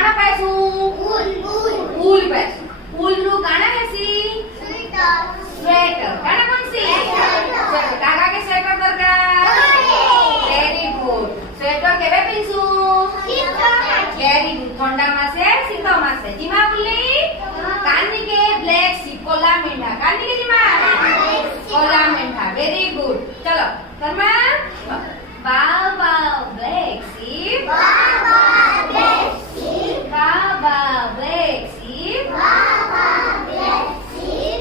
કાણા પાઈશું ઊલ પાઈશું ઊલ નું કાણા કેસી स्वेटर काना कौन सी स्वेटर काका के स्वेटर दरकार वेरी गुड स्वेटर केवे पिनसु वेरी गुड ठंडा मासे शीत मासे जीमा बोली कानी के ब्लैक सी कोला मेंढा कानी के जीमा कोला मेंढा वेरी गुड चलो Sharma baa baa black sheep baa black sheep baa black sheep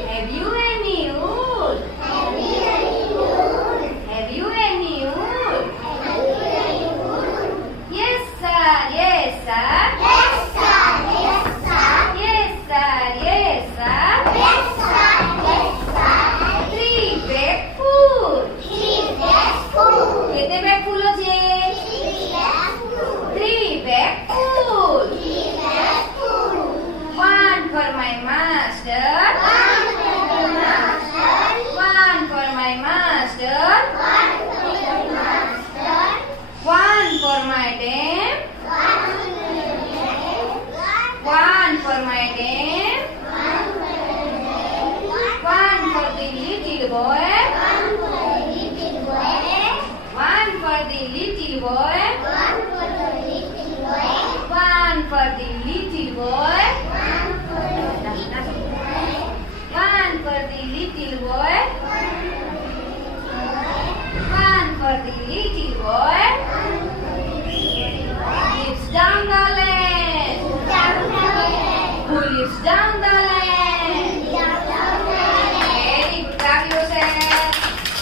Have you any wool? Have you any wool? Yes sir, yes sir. Yes sir, yes sir. Yes sir, yes sir. Yes sir, yes sir. 3 bag full. 3 bag full. કેતે bag ફૂલ છે? 3 bag full. 3 bag full. One for my master. One for my master. One for my dam. One for my dam. One for the little boy. One for the little boy. One for the little boy. One for the little boy. One for the little boy.